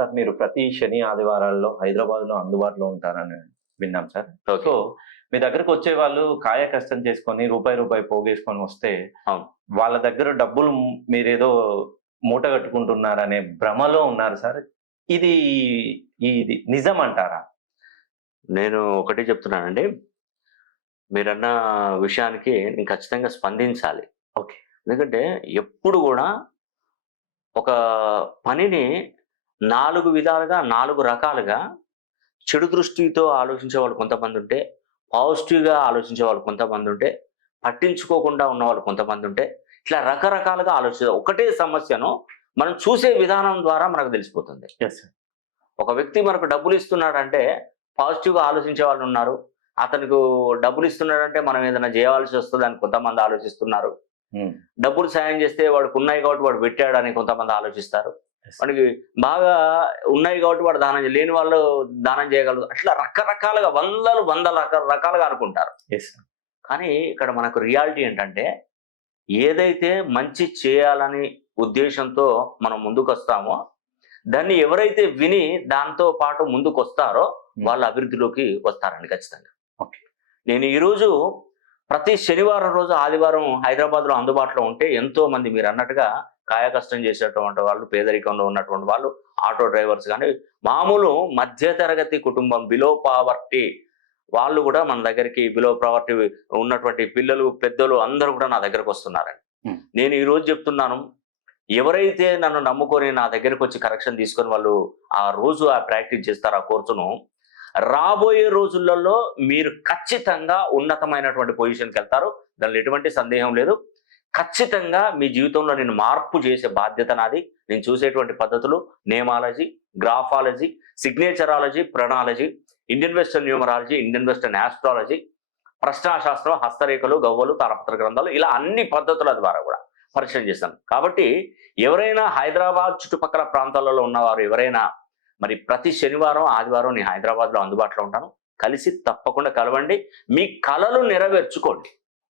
Sir మీరు ప్రతి శని, ఆదివారాల్లో హైదరాబాద్‌లో అందుబాటులో ఉంటారని విన్నాం సార్. ఓకే. సో, మీ దగ్గరకు వచ్చేవాళ్ళు కాయ కష్టం చేసుకొని రూపాయి పోగేసుకొని వస్తే, అవును. వాళ్ళ దగ్గర డబ్బులు మీరేదో మూట కట్టుకుంటున్నారనే భ్రమలో ఉన్నారు సార్. ఇది ఇది నిజమంటారా? నేను ఒకటే చెప్తున్నానండి. మీరన్న విషయానికి నేను ఖచ్చితంగా స్పందించాలి. ఓకే. ఎందుకంటే ఎప్పుడు గూడా ఒక పనిని 4 విధాలుగా, 4 రకాలుగా చెడు దృష్టితో ఆలోచించేవాళ్ళు కొంతమందుంటే, పాజిటివ్‌గా ఆలోచించేవాళ్ళు కొంతమందుంటే, పట్టించుకోకుండా ఉన్నవాళ్ళు కొంతమందుంటే, ఇట్లా రకరకాలుగా ఒకటే సమస్యను మనం చూసే విధానం ద్వారా మనకు తెలిసిపోతుంది. Yes sir. ఒక వ్యక్తి మనకు డబ్బులిస్తున్నాడంటే పాజిటివ్‌గా ఆలోచించే వాళ్ళున్నారు. అతనికి డబ్బులిస్తున్నాడంటే మనం ఏదైనా జేయాల్సి వస్తదని కొంతమంది ఆలోచిస్తున్నారు. హ్మ్. డబ్బులు సాయం చేస్తే వాడికున్నాయి కాబట్టి వాడు పెట్టాడని కొంతమంది ఆలోచిస్తారు. యెస్. వాడికి బాగా ఉన్నాయి కాబట్టి వాడు దానం లేని వాళ్ళు దానం చేయగలరు. అట్లా రకరకాలుగా వందల రకాలుగా అనుకుంటారు. Yes sir. కానీ ఇక్కడ మనకు రియాలిటీ ఏంటంటే, ఏదైతే మంచి చేయాలని ఉద్దేశంతో మనం ముందుకొస్తామో, దాన్ని ఎవరైతే విని దాంతో పాటు ముందుకొస్తారో వాళ్ళు అభివృద్ధిలోకి వస్తారండి ఖచ్చితంగా. ఓకే. నేను ఈరోజు ప్రతి శనివారం రోజు, ఆదివారం హైదరాబాద్‌లో అందుబాటులో ఉంటే ఎంతో మంది మీరన్నట్టుగా కాయకష్టం చేసేటువంటి వాళ్ళు, పేదరికంలో ఉన్నటువంటి వాళ్ళు, ఆటో డ్రైవర్స్ గానీ, మామూలు మధ్యతరగతి కుటుంబం బిలో పావర్టీ వాళ్ళు గూడా మన దగ్గరికి బిలో పావర్టీ ఉన్నటువంటి పిల్లలు, పెద్దలు అందరూ కూడా నా దగ్గరకొస్తున్నారండి. హ్మ్. నేను ఈరోజు చెప్తున్నాను, ఎవరైతే నన్ను నమ్ముకొని నా దగ్గరకొచ్చి కరెక్షన్ తీసుకొని వాళ్ళు ఆ రోజు ఆ ప్రాక్టీస్ చేస్తారో ఆ కోర్సును, రాబోయే రోజులలో మీరు ఖచ్చితంగా ఉన్నతమైనటువంటి పొజిషన్‌కెళ్తారు. దానిలో ఎటువంటి సందేహం లేదు. ఖచ్చితంగా మీ జీవితంలో నేను మార్పు చేసే బాధ్యత నాది. నేను చూసేటువంటి పద్ధతులు నేమాలజీ, గ్రాఫాలజీ, సిగ్నేచరాలజీ, ప్రణాలజీ, Indian western numerology, Indian western astrology, ప్రశ్నాశాస్త్రం, హస్తరేఖలు, గవ్వలు, తాళపత్ర గ్రంథాలు ఇలా అన్ని పద్ధతుల ద్వారా కూడా పరిచయం చేస్తాను. కాబట్టి ఎవరైనా హైదరాబాద్ చుట్టుపక్కల ప్రాంతాలలో ఉన్నవారు ఎవరైనా మరి ప్రతి శనివారం, ఆదివారం నేను హైదరాబాద్‌లో అందుబాటులో ఉంటాను. కలిసి తప్పకుండా కలవండి. మీ కలలు నెరవేర్చుకోండి.